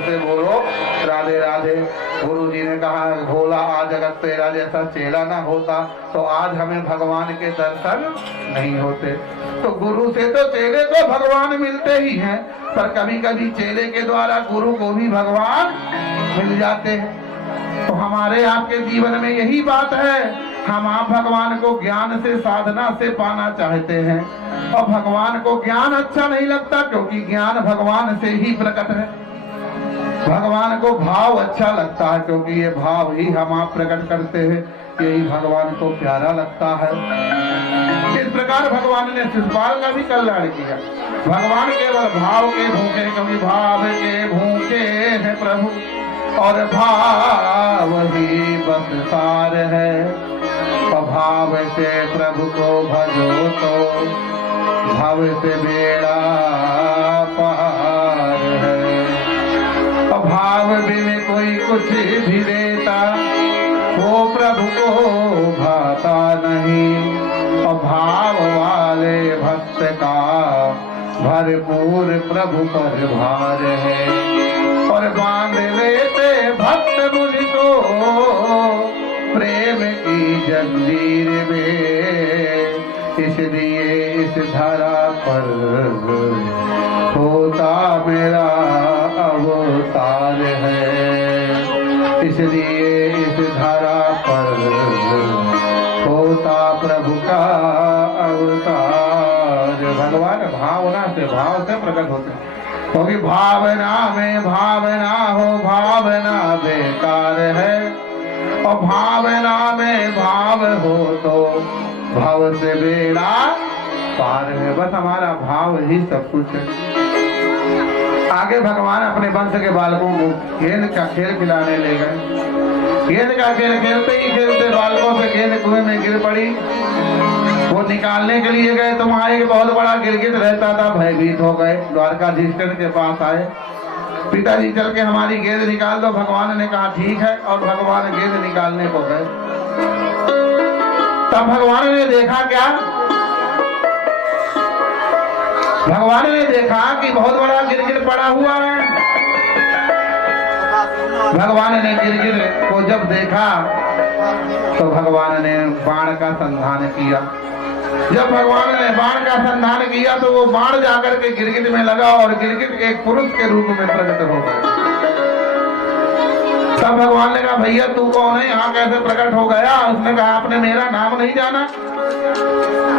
से बोलो राधे राधे। गुरु जी ने कहा भोला आज अगर तेरा जैसा चेला ना होता तो आज हमें भगवान के दर्शन नहीं होते। तो गुरु से तो चेले को भगवान मिलते ही हैं, पर कभी कभी चेले के द्वारा गुरु को भी भगवान मिल जाते हैं। तो हमारे आपके जीवन में यही बात है, हम आप भगवान को ज्ञान से साधना से पाना चाहते हैं, और भगवान को ज्ञान अच्छा नहीं लगता क्योंकि ज्ञान भगवान से ही प्रकट है। भगवान को भाव अच्छा लगता है क्योंकि ये भाव ही हम आप प्रकट करते हैं, यही भगवान को प्यारा लगता है। इस प्रकार भगवान ने शिशुपाल का भी कल्याण किया। भगवान केवल भाव के भूखे, क्योंकि भाव के भूखे हैं प्रभु और भाव ही बस सार है। भाव से प्रभु को भजो तो भाव से बेड़ा पार है। भाव बिन कोई कुछ भी देता वो प्रभु को भाता नहीं। और भाव वाले भक्त का भरपूर प्रभु पर भार है। और बांध लेते भक्त मुझ को प्रेम की जंजीर में, इसलिए इस धरा पर होता मेरा अवतार है। इसलिए इस धरा पर होता प्रभु का अवतार। भगवान भावना से भाव से प्रकट होते हैं, क्योंकि भावना में भावना हो भावना बेकार है। और भावना में भाव हो तो भाव से बेड़ा पार है। बस हमारा भाव ही सब कुछ है। आगे भगवान अपने वंश के बालकों को गेंद का खेल खिलाने ले गए। गेंद का खेल खेलते ही खेलते बालकों से गेंद कुएं में गिर पड़ी। वो निकालने के लिए गए तो वहां एक बहुत बड़ा गिरगिट रहता था, भयभीत हो गए। द्वारकाधीश के पास आए, पिताजी चल के हमारी गेंद निकाल दो। भगवान ने कहा ठीक है, और भगवान गेंद निकालने को गए। तब भगवान ने देखा क्या, भगवान ने देखा कि बहुत बड़ा गिरगिट पड़ा हुआ है। भगवान ने गिरगिट को जब देखा तो भगवान ने बाण का संधान किया। जब भगवान ने बाण का संधान किया तो वो बाण जाकर के गिरगिट में लगा और गिरगिट एक पुरुष के रूप में प्रकट हो गया। तब भगवान ने कहा भैया तू कौन है, यहाँ कैसे प्रकट हो गया? उसने कहा आपने मेरा नाम नहीं जाना।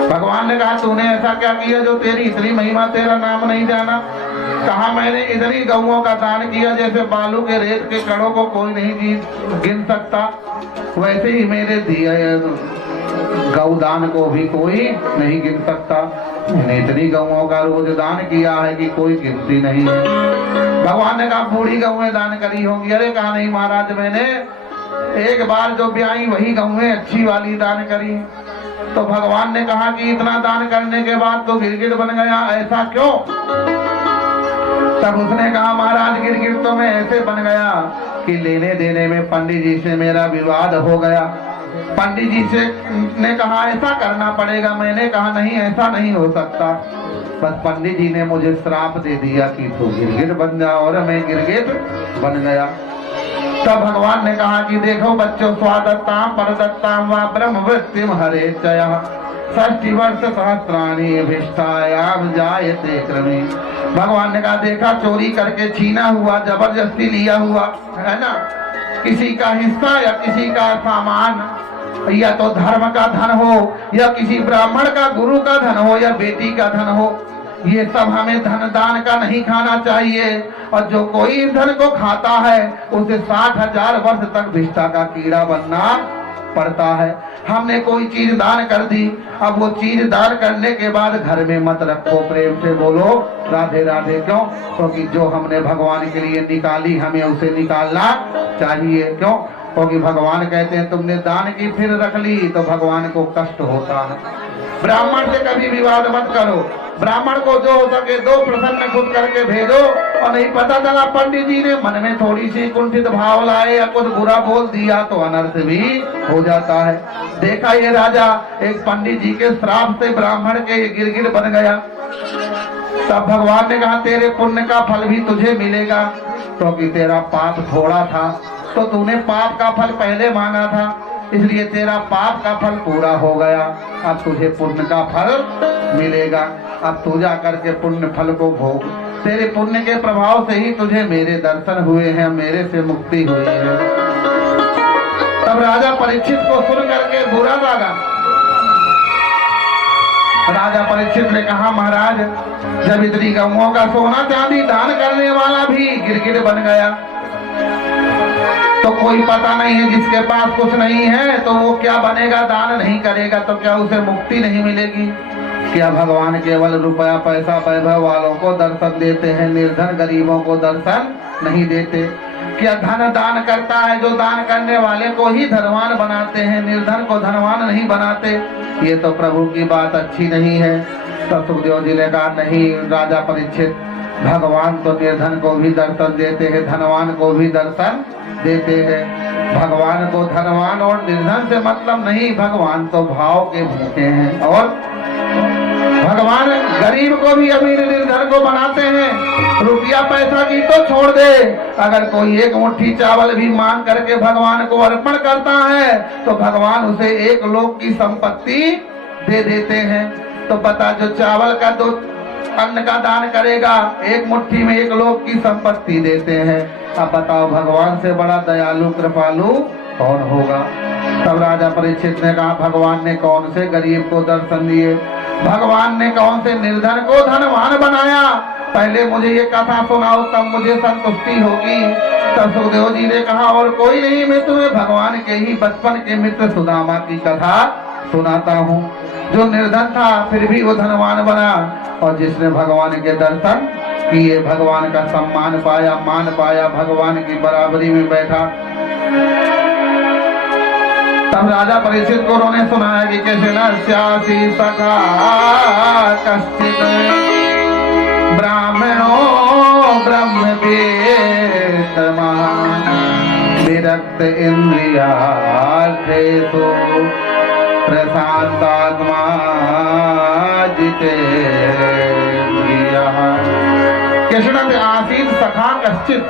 भगवान ने कहा तूने ऐसा क्या किया जो तेरी इतनी महिमा, तेरा नाम नहीं जाना? कहा मैंने इतनी गौओं का दान किया जैसे बालू के रेत के कणों को कोई नहीं गिन सकता, वैसे ही मेरे दिए गौदान को भी कोई नहीं गिन सकता। मैंने इतनी गौओं का रोज दान किया है कि कोई गिनती नहीं है। भगवान ने कहा बूढ़ी गौएं दान करी होंगी। अरे कहा नहीं महाराज, मैंने एक बार जो ब्याई वही गौएं अच्छी वाली दान करी। तो भगवान ने कहा कि इतना दान करने के बाद तो गिरगिट बन गया, ऐसा क्यों? तब उसने कहा महाराज गिरगिट तो मैं ऐसे बन गया कि लेने देने में पंडित जी से मेरा विवाद हो गया। पंडित जी से ने कहा ऐसा करना पड़ेगा, मैंने कहा नहीं ऐसा नहीं हो सकता। बस पंडित जी ने मुझे श्राप दे दिया कि तू गिरगिट बन जा, और मैं गिरगिट बन गया। तब भगवान ने कहा कि देखो बच्चों, स्वादत्ताम परदत्ताम वा ब्रह्म वृत्तिम हरे चया षष्टि वर्ष सहस्राणि अभिष्टायाम जायते क्रमे। भगवान ने कहा देखा, चोरी करके छीना हुआ, जबरदस्ती लिया हुआ है ना, किसी का हिस्सा या किसी का सामान, या तो धर्म का धन हो या किसी ब्राह्मण का गुरु का धन हो या बेटी का धन हो, ये सब हमें धन दान का नहीं खाना चाहिए। और जो कोई इस धन को खाता है उसे 60,000 वर्ष तक भिष्टा का कीड़ा बनना पड़ता है। हमने कोई चीज दान कर दी, अब वो चीज दान करने के बाद घर में मत रखो, प्रेम से बोलो राधे राधे। क्यों? क्योंकि जो हमने भगवान के लिए निकाली हमें उसे निकालना चाहिए। क्यों? क्योंकि भगवान कहते हैं तुमने दान की फिर रख ली तो भगवान को कष्ट होता है। ब्राह्मण से कभी विवाद मत करो, ब्राह्मण को जो हो सके दो प्रसन्न खुद करके भेजो। और नहीं पता चला पंडित जी ने मन में थोड़ी सी कुंठित भाव लाए या कुछ बुरा बोल दिया तो अनर्थ भी हो जाता है। देखा ये राजा एक पंडित जी के श्राप से ब्राह्मण के गिरगिट बन गया। तब भगवान ने कहा तेरे पुण्य का फल भी तुझे मिलेगा, क्योंकि तेरा पाप थोड़ा था तो तूने पाप का फल पहले मांगा था, इसलिए तेरा पाप का फल पूरा हो गया। अब तुझे पुण्य का फल मिलेगा। अब तू जा करके पुण्य फल को भोग। तेरे पुण्य के प्रभाव से ही तुझे मेरे दर्शन हुए हैं, मेरे से मुक्ति हुई है। तब राजा परीक्षित को सुन करके बुरा लगा। राजा परीक्षित ने कहा महाराज, जब इतनी गौओं का सोना चांदी दान करने वाला भी गिरगिट बन गया तो कोई पता नहीं है, जिसके पास कुछ नहीं है तो वो क्या बनेगा, दान नहीं करेगा तो क्या उसे मुक्ति नहीं मिलेगी? क्या भगवान केवल रुपया पैसा वैभव वालों को दर्शन देते हैं, निर्धन गरीबों को दर्शन नहीं देते? क्या धन दान करता है जो दान करने वाले को ही धनवान बनाते हैं, निर्धन को धनवान नहीं बनाते? ये तो प्रभु की बात अच्छी नहीं है। तो सुखदेव जी ने कहा नहीं राजा परीक्षित, भगवान तो निर्धन को भी दर्शन देते हैं, धनवान को भी दर्शन देते हैं। भगवान को धनवान और निर्धन से मतलब नहीं, भगवान तो भाव के भूखे हैं। और भगवान गरीब को भी अमीर निर्धन को बनाते हैं। रुपया पैसा की तो छोड़ दे, अगर कोई एक मुट्ठी चावल भी मांग करके भगवान को अर्पण करता है तो भगवान उसे एक लोक की संपत्ति दे देते हैं। तो बता, जो चावल का दो अन्न का दान करेगा, एक मुट्ठी में एक लोक की संपत्ति देते हैं। अब बताओ भगवान से बड़ा दयालु कृपालु कौन होगा? तब राजा परीक्षित ने कहा भगवान ने कौन से गरीब को दर्शन दिए, भगवान ने कौन से निर्धन को धनवान बनाया? पहले मुझे ये कथा सुनाओ, तब मुझे संतुष्टि होगी। तब सुखदेव जी ने कहा और कोई नहीं, मैं तुम्हें भगवान के ही बचपन के मित्र सुदामा की कथा सुनाता हूँ, जो निर्धन था फिर भी वो धनवान बना, और जिसने भगवान के दर्शन किए, भगवान का सम्मान पाया, मान पाया, भगवान की बराबरी में बैठा। तब राजा परीक्षित को उन्होंने सुनाया कि कैसे नस्यासी सखा कश्चित ब्राह्मणो ब्रह्म विरक्त इंद्रियार्थेषु प्रशांतात्मा जितेन्द्रियः। कृष्ण से आसीत सखा कश्चित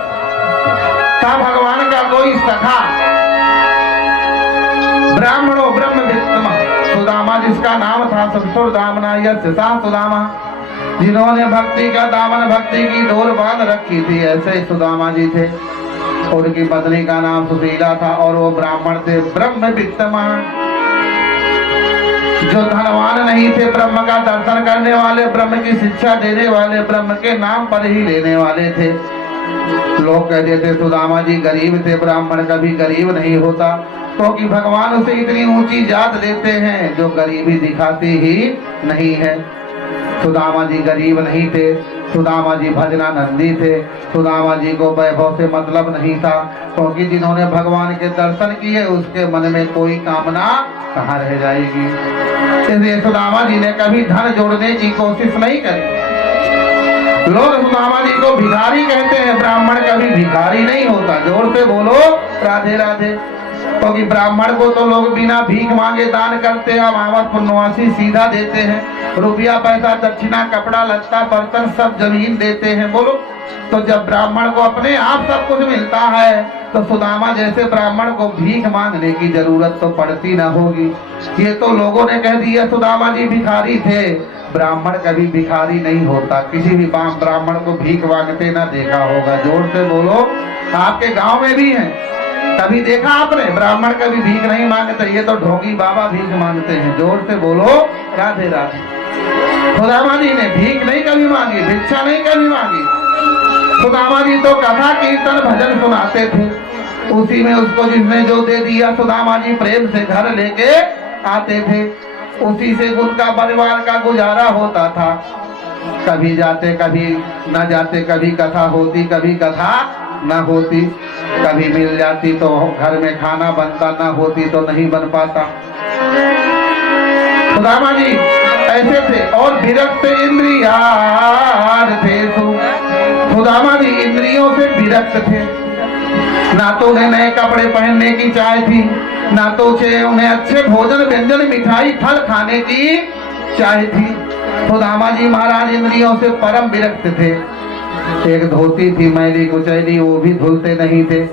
था, भगवान का कोई सखा, ब्राह्मणों ब्रह्मवित्तम सुदामा जिसका नाम था सुदामना सुदामा, जिन्होंने भक्ति का दामन भक्ति की डोर बांध रखी थी, ऐसे ही सुदामा जी थे। उनकी पत्नी का नाम सुशीला था और वो ब्राह्मण थे। ब्रह्मवित्तमा जो धनवान नहीं थे, ब्रह्म का दर्शन करने वाले, ब्रह्म की शिक्षा देने वाले, ब्रह्म के नाम पर ही लेने वाले थे। लोग कहते थे सुदामा जी गरीब थे, ब्राह्मण कभी गरीब नहीं होता, क्योंकि भगवान उसे इतनी ऊंची जात देते हैं जो गरीबी दिखाती ही नहीं है। सुदामा जी गरीब नहीं थे, सुदामा जी भजनानंदी थे, सुदामा जी को वैभव से मतलब नहीं था, क्योंकि जिन्होंने भगवान के दर्शन किए उसके मन में कोई कामना कहाँ रह जाएगी। इसलिए सुदामा जी ने कभी धन जोड़ने की कोशिश नहीं करी। लोग सुदामा जी को भिखारी कहते हैं, ब्राह्मण कभी भिखारी नहीं होता। जोर से बोलो राधे राधे। क्योंकि ब्राह्मण को तो लोग बिना भीख मांगे दान करते हैं, अमावस पूर्णवासी सीधा देते हैं, रुपया पैसा दक्षिणा कपड़ा लत्ता बर्तन सब जमीन देते हैं। बोलो, तो जब ब्राह्मण को अपने आप सब कुछ मिलता है तो सुदामा जैसे ब्राह्मण को भीख मांगने की जरूरत तो पड़ती न होगी। ये तो लोगों ने कह दिया सुदामा जी भिखारी थे, ब्राह्मण कभी भिखारी नहीं होता, किसी भी ब्राह्मण को भीख मांगते ना देखा होगा। जोर से बोलो, आपके गांव में भी है, कभी देखा आपने? ब्राह्मण कभी भीख नहीं मांगते, ये तो ढोंगी बाबा भीख मांगते हैं। जोर से बोलो राधे राधे। सुदामा जी ने भीख नहीं कभी मांगी, भिक्षा नहीं कभी मांगी। सुदामा जी तो कथा कीर्तन भजन सुनाते थे, उसी में उसको जिसने जो दे दिया सुदामा जी प्रेम से घर लेके आते थे, उसी से उनका परिवार का गुजारा होता था। कभी जाते कभी न जाते, कभी कथा होती कभी कथा न होती, कभी मिल जाती तो घर में खाना बनता, न होती तो नहीं बन पाता। सुदामा जी ऐसे थे। और विरक्त इंद्रियार थे, सुदामा जी इंद्रियों से विरक्त थे। ना तो उन्हें नए कपड़े पहनने की चाह थी, ना तो उन्हें अच्छे भोजन व्यंजन मिठाई फल खाने की चाह थी। सुदामा जी महाराज इंद्रियों से परम विरक्त थे। एक धोती थी मैली कुचैली, वो भी धुलते नहीं थे।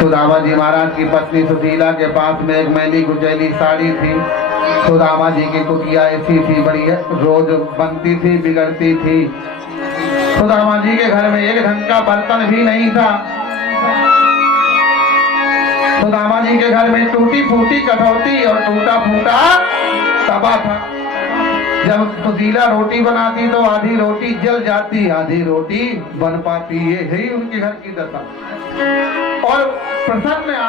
सुदामा जी महाराज की पत्नी सुशीला के पास में एक मैली कुचैली साड़ी थी। सुदामा जी की कुटिया ऐसी थी, बड़ी रोज बनती थी, बिगड़ती थी। सुदामा जी के घर में एक ढंग का बर्तन भी नहीं था। सुदामा जी के घर में टूटी फूटी कठौती और टूटा फूटा तवा था। जब सुशीला रोटी बनाती तो आधी रोटी जल जाती, आधी रोटी बन पाती। ये ही उनके घर की दशा। और प्रसन्न